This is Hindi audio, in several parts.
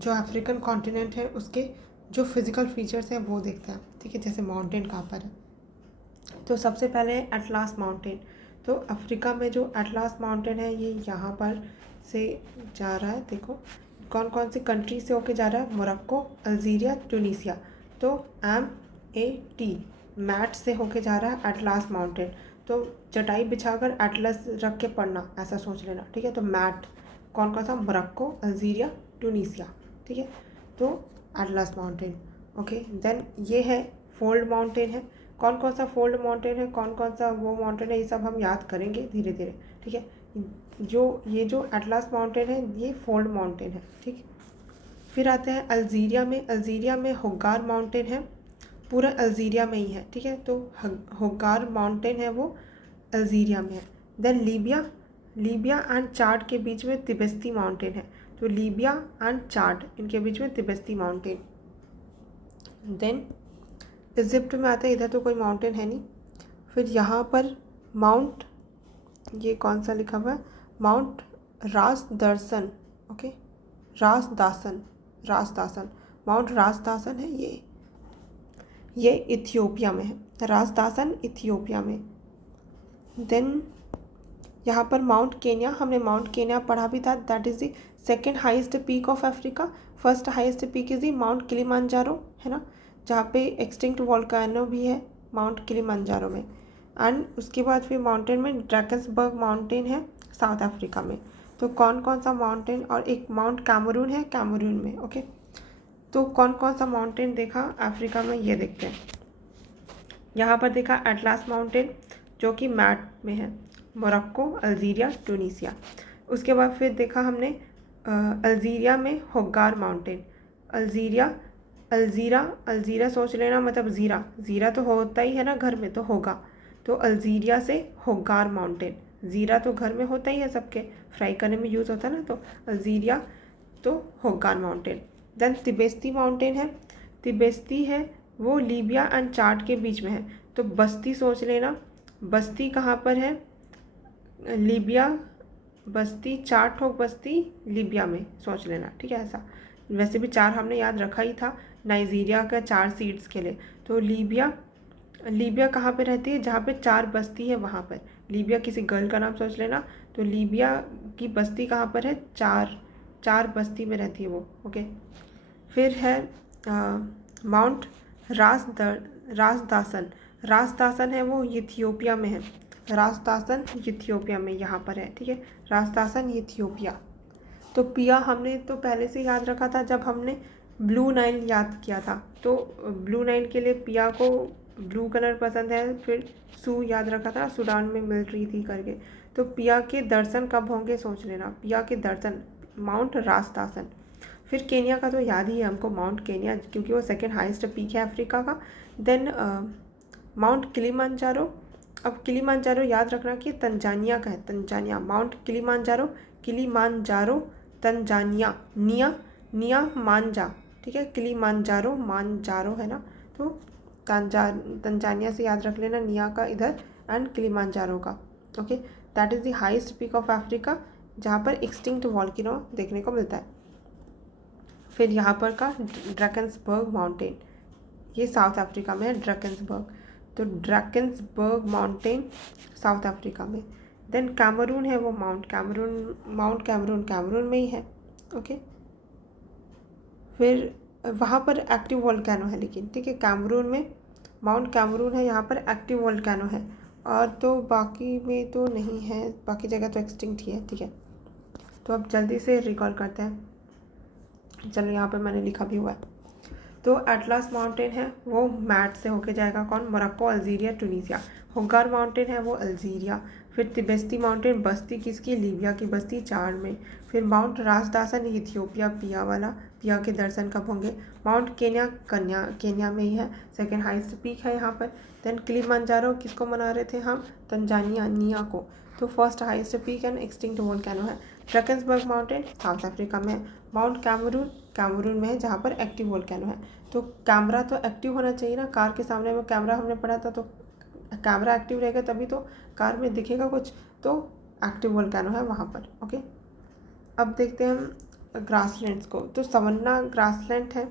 जो अफ्रीकन कॉन्टिनेंट है उसके जो फिज़िकल फीचर्स हैं वो देखते हैं, ठीक है। जैसे माउंटेन कहाँ पर है, तो सबसे पहले एटलास माउंटेन। तो अफ्रीका में जो एटलास माउंटेन है ये यहाँ पर से जा रहा है। देखो कौन कौन सी कंट्री से होके जा रहा है, मोरक्को, अल्जीरिया, ट्यूनीसिया। तो MAT मैट से होके जा रहा है एटलास माउंटेन। तो चटाई बिछाकर एटलस रख के पढ़ना, ऐसा सोच लेना, ठीक है। तो मैट कौन कौन सा, मोरक्को, अल्जीरिया, ट्यूनीसिया, ठीक है। तो एटलास माउंटेन, ओके। देन ये है फोल्ड माउंटेन है। कौन कौन सा फोल्ड माउंटेन है, कौन कौन सा वो माउंटेन है, ये सब हम याद करेंगे धीरे धीरे, ठीक है। ये जो एटलास माउंटेन है ये फोल्ड माउंटेन है, ठीक। फिर आते हैं अल्जीरिया में। अल्जीरिया में होगार माउंटेन है, पूरा अल्जीरिया में ही है, ठीक है। तो होगार माउंटेन है वो अल्जीरिया में है। देन लीबिया एंड चाड के बीच में तिबेस्ती माउंटेन है। तो लीबिया एंड चाड इनके बीच में तिबेस्ती माउंटेन। देन इजिप्ट में आता है, इधर तो कोई माउंटेन है नहीं। फिर यहाँ पर माउंट, ये कौन सा लिखा हुआ है, माउंट रास दर्शन, ओके, रास दासन माउंट रास दासन है ये इथियोपिया में है, रास दासन इथियोपिया में। देन यहाँ पर माउंट केन्या, हमने माउंट केन्या पढ़ा भी था, that is the second highest peak of Africa. First highest peak is the Mount Kilimanjaro, है ना, जहाँ पे एक्सटिंक्ट वोल्केनो भी है माउंट किलिमांजारो में। एंड उसके बाद फिर माउंटेन में ड्रैकन्सबर्ग माउंटेन है साउथ अफ्रीका में। तो कौन कौन सा माउंटेन, और एक माउंट कैमरून है कैमरून में, ओके। तो कौन कौन सा माउंटेन देखा अफ्रीका में, ये देखते हैं। यहाँ पर देखा एटलास माउंटेन जो कि मैट में है, मोरक्को, अल्जीरिया, ट्यूनीसिया। उसके बाद फिर देखा हमने अल्जीरिया में होगार माउंटेन। अल्जीरा सोच लेना, मतलब ज़ीरा तो होता ही है ना घर में, तो होगा। तो अल्जीरिया से होगार माउंटेन, ज़ीरा तो घर में होता ही है सबके, फ्राई करने में यूज़ होता है ना, तो अल्जीरिया तो होगार माउंटेन। देन तिबेस्ती माउंटेन है, तिबेस्ती है वो लीबिया एंड चाड के बीच में है। तो बस्ती सोच लेना, बस्ती कहाँ पर है, लीबिया, बस्ती, चार ठोक बस्ती लीबिया में सोच लेना, ठीक है। ऐसा वैसे भी 4 हमने याद रखा ही था नाइजीरिया का 4 सीड्स के लिए। तो लीबिया कहाँ पे रहती है, जहाँ पे 4 बस्ती है वहाँ पर। लीबिया किसी गर्ल का नाम सोच लेना। तो लीबिया की बस्ती कहाँ पर है, 4 बस्ती में रहती है वो, ओके। फिर है माउंट रास दासन है वो इथियोपिया में है, रास दासन इथियोपिया में यहाँ पर है, ठीक है। रास दासन इथियोपिया। तो पिया हमने तो पहले से याद रखा था जब हमने ब्लू नाइल याद किया था। तो ब्लू नाइल के लिए पिया को ब्लू कलर पसंद है, फिर सू याद रखा था, सूडान में मिल रही थी करके। तो पिया के दर्शन कब होंगे सोच लेना, पिया के दर्शन माउंट रास दासन। फिर केनिया का तो याद ही है हमको, माउंट केनिया, क्योंकि वो सेकेंड हाईएस्ट पीक है अफ्रीका का। Then Mount Kilimanjaro. अब किलिमांजारो याद रखना कि तंजानिया का है, तंजानिया, माउंट किलिमांजारो तंजानिया, निया मांजा, ठीक है। किलिमांजारो मांजारो है ना, तो तंजानिया से याद रख लेना निया का इधर, एंड किलिमांजारो का, okay. That is the highest peak of Africa, जहाँ पर एक्सटिंक्ट वॉल्केनो देखने को मिलता है। फिर यहाँ पर का ड्रैकन्सबर्ग माउंटेन, ये साउथ अफ्रीका में है ड्रैकन्सबर्ग। तो ड्रैकन्सबर्ग माउंटेन साउथ अफ्रीका में। देन कैमरून है वो माउंट कैमरून में ही है, ओके। फिर वहाँ पर एक्टिव वोल्केनो है लेकिन, ठीक है। कैमरून में माउंट कैमरून है, यहाँ पर एक्टिव वोल्केनो है, और तो बाकी में तो नहीं है, बाकी जगह तो एक्सटिंक्ट ही है, ठीक है। तो अब जल्दी से रिकॉल करते हैं, चलो यहाँ पर मैंने लिखा भी हुआ है। तो एटलास माउंटेन है वो मैट से होके जाएगा, कौन, मोरक्को, अल्जीरिया, ट्यूनीसिया। होगार माउंटेन है वो अल्जीरिया। फिर तिबेस्ती माउंटेन, बस्ती किसकी, लीबिया की बस्ती, चाड में। फिर माउंट रास दासन इथियोपिया, पिया वाला, पिया के दर्शन कब होंगे। माउंट केन्या में ही है, सेकेंड हाईएस्ट पीक है यहाँ पर। देन किलिमांजारो किसको मना रहे थे हम, तंजानिया, निया को, तो first highest peak and extinct volcano है। ड्रैकन्सबर्ग माउंटेन साउथ अफ्रीका में है। माउंट कैमरून में है, जहाँ पर एक्टिव वोल्केनो है। तो कैमरा तो एक्टिव होना चाहिए ना, कार के सामने में कैमरा हमने पढ़ा था, तो कैमरा एक्टिव रहेगा तभी तो कार में दिखेगा कुछ, तो एक्टिव वोल्केनो है वहाँ पर, ओके। अब देखते हैं हम ग्रासलैंड्स को। तो सवन्ना ग्रासलैंड है,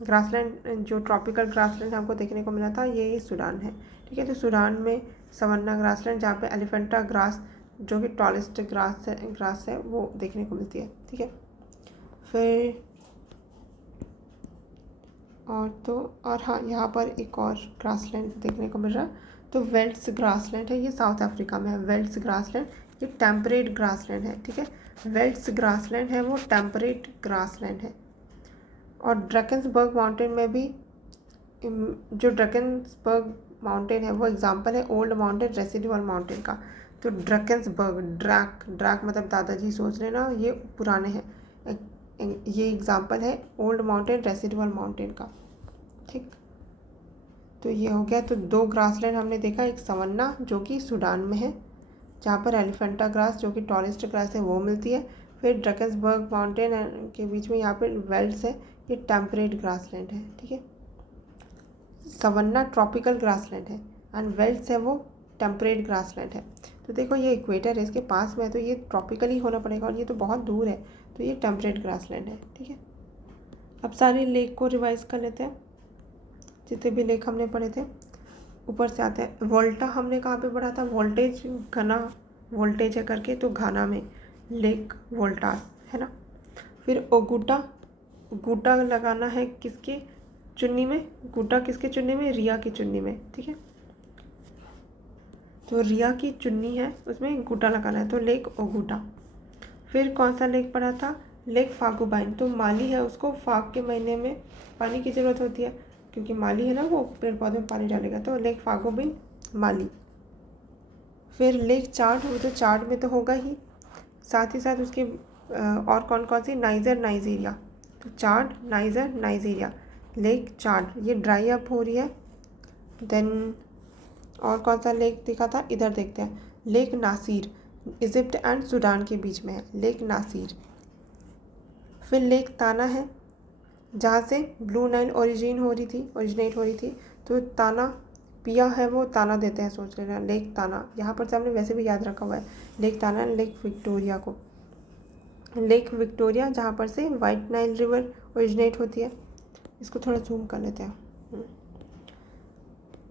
ग्रासलैंड जो ट्रॉपिकल ग्रासलैंड हमको देखने को मिला था ये सूडान है। ठीक है, तो सूडान में सवन्ना ग्रासलैंड जहाँ पे एलिफेंटा ग्रास जो कि टॉलेस्ट ग्रास है वो देखने को मिलती है। ठीक है, फिर और हाँ, यहाँ पर एक और ग्रासलैंड देखने को मिल रहा है। तो वेल्स ग्रासलैंड है, ये साउथ अफ्रीका में है। वेल्स ग्रासलैंड ये टेम्परेट ग्रासलैंड है। ठीक है, वेल्स ग्रासलैंड है वो टेम्परेट ग्रासलैंड है। और ड्रैकन्सबर्ग माउंटेन में भी जो ड्रैकन्सबर्ग माउंटेन है वो एग्जांपल है ओल्ड माउंटेन रेसिडुअल माउंटेन का। तो ड्रैकन्सबर्ग, ड्रैक मतलब दादाजी सोच रहे ना, ये पुराने हैं। ये एग्जांपल है ओल्ड माउंटेन रेसिडुअल माउंटेन का। ठीक, तो ये हो गया। तो 2 ग्रासलैंड हमने देखा, एक सवन्ना जो कि सूडान में है जहाँ पर एलिफेंटा ग्रास जो कि टॉलेस्ट ग्रास है वो मिलती है। फिर ड्रैकन्सबर्ग माउंटेन के बीच में यहाँ पर वेल्स है, ये टेम्परेट ग्रासलैंड है। ठीक है, सवन्ना ट्रॉपिकल ग्रासलैंड है एंड वेल्स है वो टेम्परेट ग्रासलैंड है। तो देखो ये इक्वेटर है, इसके पास में है तो ये ट्रॉपिकल ही होना पड़ेगा, और ये तो बहुत दूर है तो ये टेम्परेट ग्रासलैंड है। ठीक है, अब सारे लेक को रिवाइज कर लेते हैं, जितने भी लेक हमने पढ़े थे। ऊपर से आते हैं, वोल्टा हमने कहाँ पे पढ़ा था, वोल्टेज घना वोल्टेज है करके, तो घाना में लेक वोल्टास है ना। फिर ओगुटा, गुटा लगाना है किसके चुन्नी में, गुटा किसके चुन्नी में, रिया की चुन्नी में। ठीक है, तो रिया की चुन्नी है उसमें गुटा लगाना है, तो लेक ओगुटा। फिर कौन सा लेक पढ़ा था, लेक फागुबाइन। तो माली है, उसको फाग के महीने में पानी की ज़रूरत होती है क्योंकि माली है ना, वो पेड़ पौधे में पानी डालेगा, तो लेक फागुबिन माली। फिर लेक चाड, वो तो चाड में तो होगा ही, साथ ही साथ उसके और कौन कौन सी, नाइजर नाइजीरिया। तो चाड, नाइजर, नाइजीरिया, लेक चाड ये ड्राई अप हो रही है। देन और कौन सा लेक दिखा था, इधर देखते हैं, Lake Nasser, Egypt and Sudan के बीच में है लेक नासिर। फिर लेक ताना है जहाँ से ब्लू नाइल ओरिजिनेट हो रही थी, तो ताना पिया है वो ताना देते हैं, सोच लेना लेक ताना। यहाँ पर से हमने वैसे भी याद रखा हुआ है लेक ताना, लेक विक्टोरिया को। लेक विक्टोरिया जहाँ पर से वाइट नाइल रिवर ओरिजिनेट होती है, इसको थोड़ा जूम कर लेते हैं।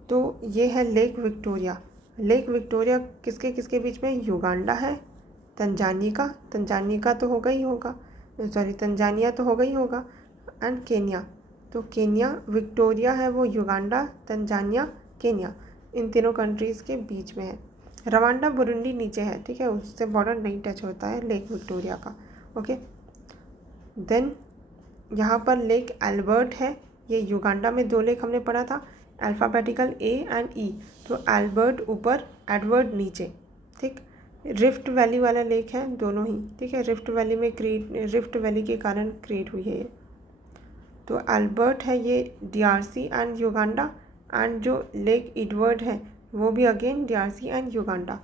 तो ये है लेक विक्टोरिया। लेक विक्टोरिया किसके किसके बीच में, युगांडा है, तंजानिया तो होगा ही होगा, सॉरी तंजानिया तो होगा ही होगा, एंड केन्या। तो केन्या, विक्टोरिया है वो युगांडा, तंजानिया, केन्या, इन तीनों कंट्रीज़ के बीच में है। रवांडा बुरुंडी नीचे है, ठीक है, उससे बॉर्डर नहीं टच होता है लेक विक्टोरिया का। ओके, देन यहाँ पर लेक एल्बर्ट है, ये युगांडा में 2 लेक हमने पढ़ा था, अल्फ़ाबेटिकल ए एंड ई। तो एल्बर्ट ऊपर, एडवर्ड नीचे। ठीक, रिफ्ट वैली वाला लेक है दोनों ही। ठीक है, रिफ्ट वैली के कारण क्रिएट हुई है ये। तो एल्बर्ट है ये डीआरसी एंड युगांडा, एंड जो लेक एडवर्ड है वो भी again DRC and Uganda.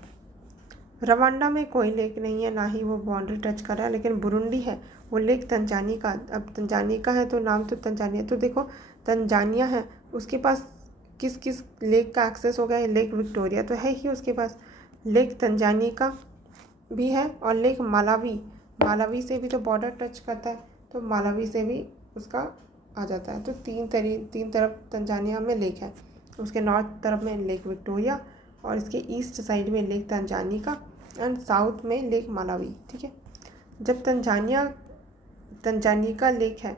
Rwanda में कोई लेक नहीं है, ना ही वो बाउंड्री टच कर रहा है, लेकिन बुरुंडी है वो लेक तंजानिया का। अब तंजानिया का है तो नाम तो तंजानिया, तो देखो तंजानिया है उसके पास किस किस लेक का एक्सेस हो गया है, लेक विक्टोरिया तो है ही उसके पास, लेक तंजानिया का भी है, और लेक मालावी से भी तो बॉर्डर टच करता है, तो मालावी से भी उसका आ जाता है। तो तीन तरफ तंजानिया में लेक है, उसके नॉर्थ तरफ में लेक विक्टोरिया, और इसके ईस्ट साइड में लेक तंजानिया का, एंड साउथ में लेक मालावी। ठीक है, जब तंजानिया का लेक है,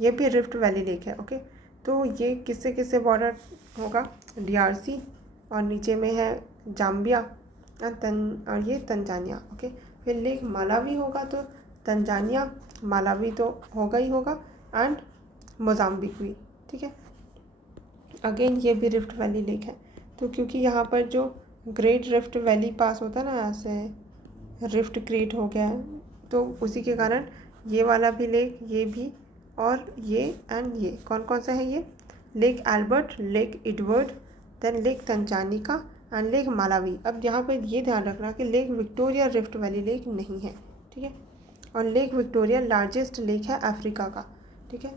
ये भी रिफ्ट वैली लेक है। ओके, तो ये किससे किससे बॉर्डर होगा, डीआरसी, और नीचे में है जाम्बिया और ये तंजानिया। ओके, फिर लेक मालावी होगा तो तंजानिया मालावी तो होगा ही होगा, एंड मोजाम्बिक भी। ठीक है, अगेन ये भी रिफ्ट वैली लेक है। तो क्योंकि यहाँ पर जो ग्रेट रिफ्ट वैली पास होता है ना, ऐसे रिफ्ट क्रिएट हो गया है, तो उसी के कारण ये वाला भी लेक, ये भी, और ये एंड ये कौन कौन सा है, ये Lake Albert, Lake Edward, then Lake Tanganyika and Lake Malawi. अब यहाँ पर ये ध्यान रखना कि Lake Victoria rift valley lake नहीं है। ठीक है, और लेक विक्टोरिया लार्जेस्ट लेक है अफ्रीका का। ठीक है,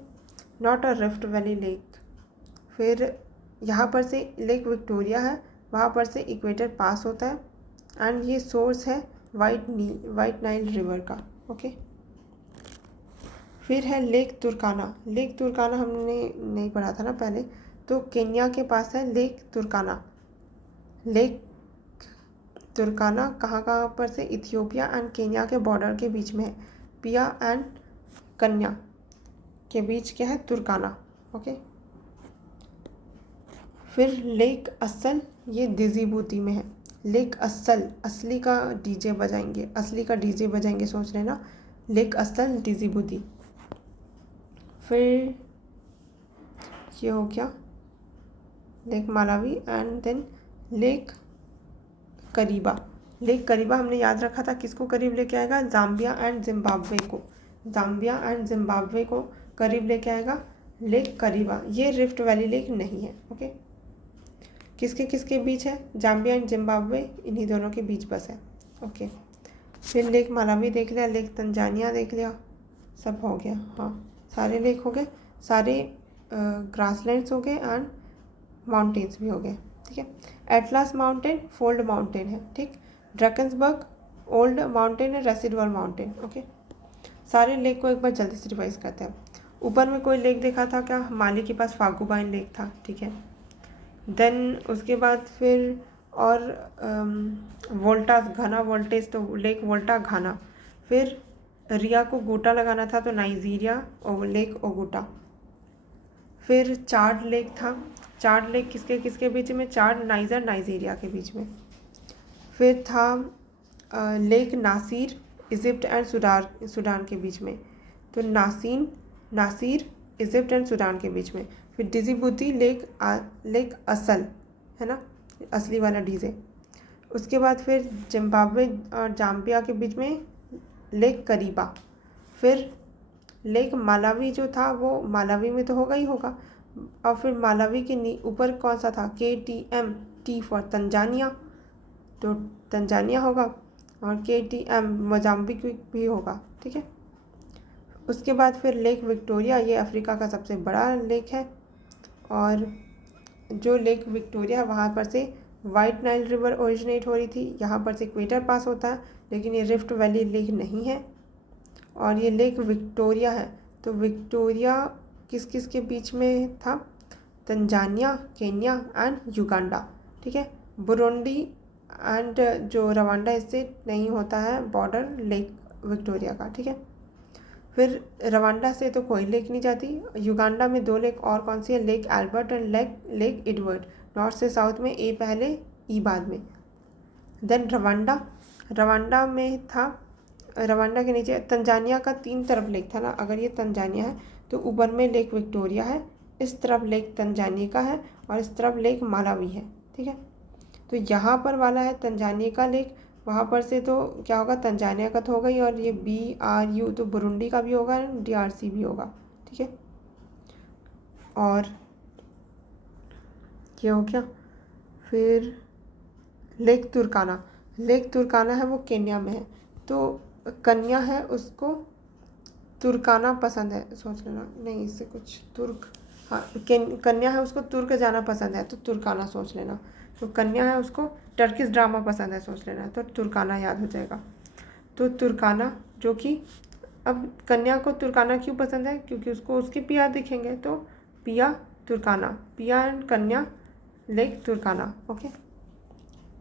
not a rift valley lake. फिर यहाँ पर से लेक विक्टोरिया है, वहाँ पर से इक्वेटर पास होता है, एंड ये सोर्स है वाइट नाइल रिवर का। ओके, फिर है लेक तुर्काना। लेक तुर्काना हमने नहीं पढ़ा था ना पहले, तो केन्या के पास है लेक तुर्काना। लेक तुर्काना कहाँ पर से, इथियोपिया एंड केन्या के बॉर्डर के बीच में है। पिया एंड कन्या के बीच क्या है, तुर्काना। ओके। फिर लेक असल, ये दिजीबूती में है। लेक असल, असली का डीजे बजाएंगे, असली का डीजे बजाएंगे, सोच लेना। लेक असल दिजीबूती। फिर ये हो गया Lake Malawi and then Lake Kariba. Lake Kariba हमने याद रखा था, किसको करीब लेके आएगा, जाम्बिया एंड जिम्बाब्वे को। जाम्बिया एंड जिम्बाब्वे को करीब लेके आएगा लेक करीबा। ये रिफ्ट वैली लेक नहीं है। ओके। किसके किसके बीच है, जाम्बिया एंड जिम्बाब्वे, इन्हीं दोनों के बीच बस है। ओके। फिर लेक मालावी देख लिया, लेक तंजानिया देख लिया, सब हो गया। हाँ, सारे लेक हो गए, सारे ग्रासलैंड्स हो गए एंड माउंटेन्स भी हो गए। ठीक है। एटलास माउंटेन फोल्ड माउंटेन है। ठीक। ड्रैकन्सबर्ग ओल्ड माउंटेन है, रेसिडुअल माउंटेन। ओके। सारे लेक को एक बार जल्दी से रिवाइज करते हैं। ऊपर में कोई लेक देखा था क्या, माली के पास फागुबाइन लेक था। ठीक है। देन उसके बाद फिर और वोल्टास घाना, वोल्टेज तो लेक वोल्टा घाना। फिर रिया को गोटा लगाना था तो नाइजीरिया और लेक ओगोटा। फिर चार्ड लेक था। चार्ड लेक किसके किसके बीच में, चार्ड नाइजर नाइजीरिया के बीच में। फिर था Lake Nasser, Egypt and Sudan के बीच में। तो नासिर इजिप्ट एंड सूडान के बीच में। फिर डिजीबुती लेक असल है ना, असली वाला डीजे। उसके बाद फिर जिम्बाब्वे और जाम्बिया के बीच में लेक करीबा। फिर लेक मालावी जो था वो मालावी में तो होगा ही होगा। और फिर मालावी के ऊपर कौन सा था, KTM, T फॉर तंजानिया, तो तंजानिया होगा। और KTM मोजाम्बिक भी होगा। ठीक है। उसके बाद फिर लेक विक्टोरिया, ये अफ्रीका का सबसे बड़ा लेक है। और जो लेक विक्टोरिया वहाँ पर से वाइट नाइल रिवर ओरिजिनेट हो रही थी, यहाँ पर से इक्वेटर पास होता है, लेकिन ये रिफ्ट वैली लेक नहीं है। और ये लेक विक्टोरिया है। तो विक्टोरिया किस किस के बीच में था, तंजानिया, केन्या एंड युगांडा। ठीक है। बुरुंडी एंड जो रवांडा, इससे नहीं होता है बॉर्डर लेक विक्टोरिया का। ठीक है। फिर रवांडा से तो कोई लेक नहीं जाती। युगांडा में 2 लेक और कौन सी है, lake Albert and lake Edward. North से साउथ में ए पहले ई बाद में। देन रवांडा में था, रवांडा के नीचे तंजानिया का 3 तरफ लेक था ना, अगर ये तंजानिया है तो ऊपर में लेक विक्टोरिया है, इस तरफ लेक तंजानिया का है और इस तरफ लेक मालावी है। ठीक है। तो यहाँ पर वाला है तंजानिया का लेक, वहाँ पर से तो क्या होगा, तंजानिया का तो होगा ही, और ये BRU तो बुरुंडी का भी होगा, DRC भी होगा। ठीक है। और ये हो गया। फिर लेक तुर्काना है, वो केन्या में है। तो कन्या है, उसको तुर्काना पसंद है, सोच लेना। नहीं, इससे कुछ तुर्क, हाँ, कन्या है, उसको तुर्क जाना पसंद है, तो तुर्काना सोच लेना। तो कन्या है, उसको टर्किश ड्रामा पसंद है, सोच लेना, तो तुर्काना याद हो जाएगा। तो तुर्काना, जो कि अब कन्या को तुर्काना क्यों पसंद है, क्योंकि उसको उसके पिया दिखेंगे, तो पिया तुर्काना, पिया एंड कन्या लेक तुर्काना। ओके।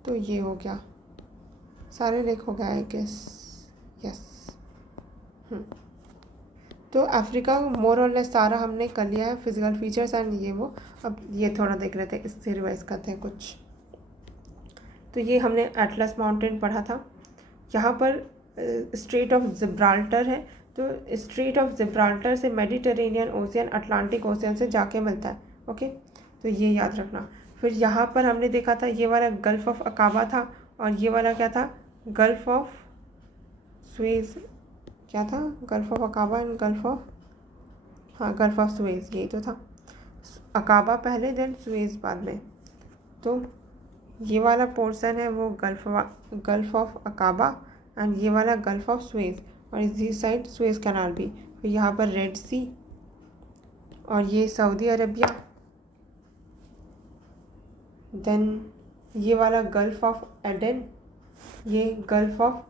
तो ये हो गया, सारे लेक हो गया आई गेस। यस। तो अफ्रीका मोर और लेस सारा हमने कर लिया है, फिजिकल फीचर्स एंड ये वो। अब ये थोड़ा देख लेते हैं, इससे रिवाइज करते हैं कुछ। तो ये हमने एटलस माउंटेन पढ़ा था। यहाँ पर स्ट्रेट ऑफ जिब्राल्टर है, तो स्ट्रेट ऑफ जिब्राल्टर से मेडिटेरेनियन ओशियन अटलांटिक ओशियन से जाके मिलता है। ओके। तो ये याद रखना। फिर यहाँ पर हमने देखा था ये वाला गल्फ ऑफ अकाबा था, और ये वाला क्या था, गल्फ ऑफ सुएज, क्या था, gulf of अकाबा and gulf of, हाँ, गल्फ ऑफ सुएज, यही तो था। अकाबा पहले देन सुएज बाद में। तो ये वाला पोर्शन है वो गल्फ ऑफ अकाबा एंड ये वाला गल्फ ऑफ सुएज, और इसी साइड सुएज कैनाल भी। फिर यहाँ पर रेड सी, और ये सऊदी अरबिया। देन ये वाला गल्फ ऑफ एडन, ये gulf of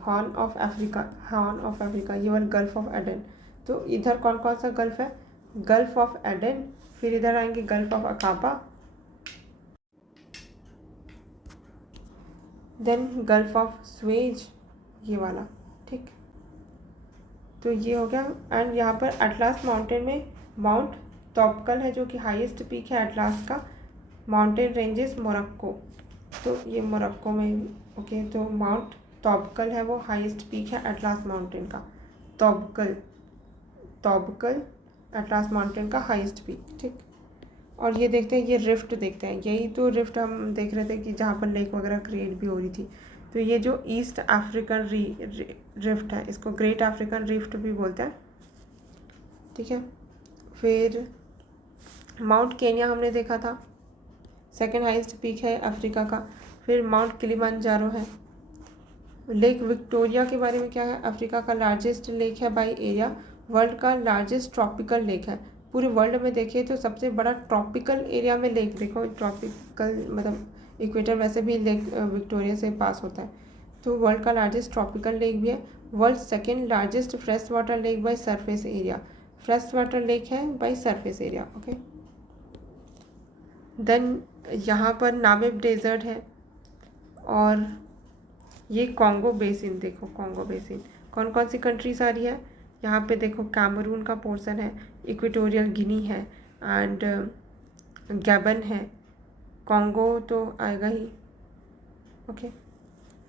horn of Africa, ये वाला गल्फ ऑफ एडन। तो इधर कौन कौन सा गल्फ है, गल्फ ऑफ एडन, फिर इधर आएंगे Gulf of Aqaba, then Gulf of Suez, ये वाला, ठीक। तो ये हो गया। एंड यहाँ पर एटलास माउंटेन में माउंट तोबकल है जो कि हाईएस्ट पीक है एटलास का, माउंटेन रेंजेस मोरक्को, तो ये मोरक्को में, ओके। तो माउंट तोबकल है वो हाईएस्ट पीक है एटलास माउंटेन का, तोबकल, तोबकल एटलास माउंटेन का हाईएस्ट पीक, ठीक। और ये देखते हैं, ये रिफ्ट देखते हैं, यही तो रिफ्ट हम देख रहे थे कि जहाँ पर लेक वगैरह क्रिएट भी हो रही थी। तो ये जो ईस्ट अफ्रीकन रिफ्ट है, इसको ग्रेट अफ्रीकन रिफ्ट भी बोलते हैं, ठीक है। फिर माउंट केनिया हमने देखा था, सेकंड हाईएस्ट पीक है अफ्रीका का। फिर माउंट किलिमंजारो है। लेक विक्टोरिया के बारे में क्या है, अफ्रीका का लार्जेस्ट लेक है बाय एरिया, वर्ल्ड का लार्जेस्ट ट्रॉपिकल लेक है। पूरे वर्ल्ड में देखिए तो सबसे बड़ा ट्रॉपिकल एरिया में लेक, देखो ट्रॉपिकल मतलब इक्वेटर वैसे भी लेक विक्टोरिया से पास होता है, तो वर्ल्ड का लार्जेस्ट ट्रॉपिकल लेक भी है। World second largest fresh water lake by surface area, fresh water lake है by surface area, okay. Then यहाँ पर नामिब डेजर्ट है, और ये कॉन्गो बेसिन, देखो कॉन्गो बेसिन कौन कौन सी कंट्रीज आ रही है यहाँ पे, देखो कैमरून का पोर्शन है, इक्वेटोरियल गिनी है, एंड गैबन है, कॉन्गो तो आएगा ही, ओके,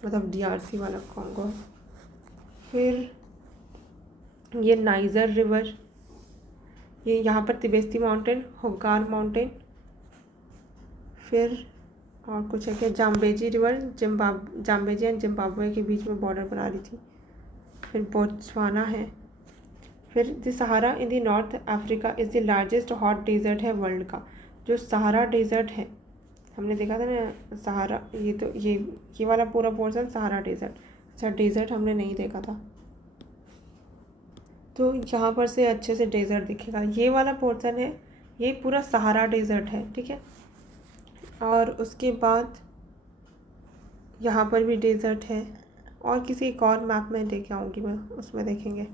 मतलब डीआरसी वाला कॉन्गो है। फिर ये नाइजर रिवर, ये यहाँ पर तिबेस्ती माउंटेन, होगार माउंटेन, फिर और कुछ है क्या, Zambezi river, Zambezi and Zimbabwe के बीच में बॉर्डर बना रही थी। फिर बोत्सवाना है। फिर the Sahara in the North Africa is the largest hot desert है वर्ल्ड का, जो सहारा डेजर्ट है, हमने देखा था ना सहारा, ये तो ये वाला पूरा पोर्शन सहारा डेजर्ट, अच्छा डेजर्ट हमने नहीं देखा था, तो यहाँ पर से अच्छे से डेजर्ट दिखेगा, ये वाला पोर्शन है, ये पूरा सहारा डेजर्ट है, ठीक है। और उसके बाद यहाँ पर भी डेजर्ट है, और किसी एक और मैप में लेके आऊँगी मैं, उसमें देखेंगे।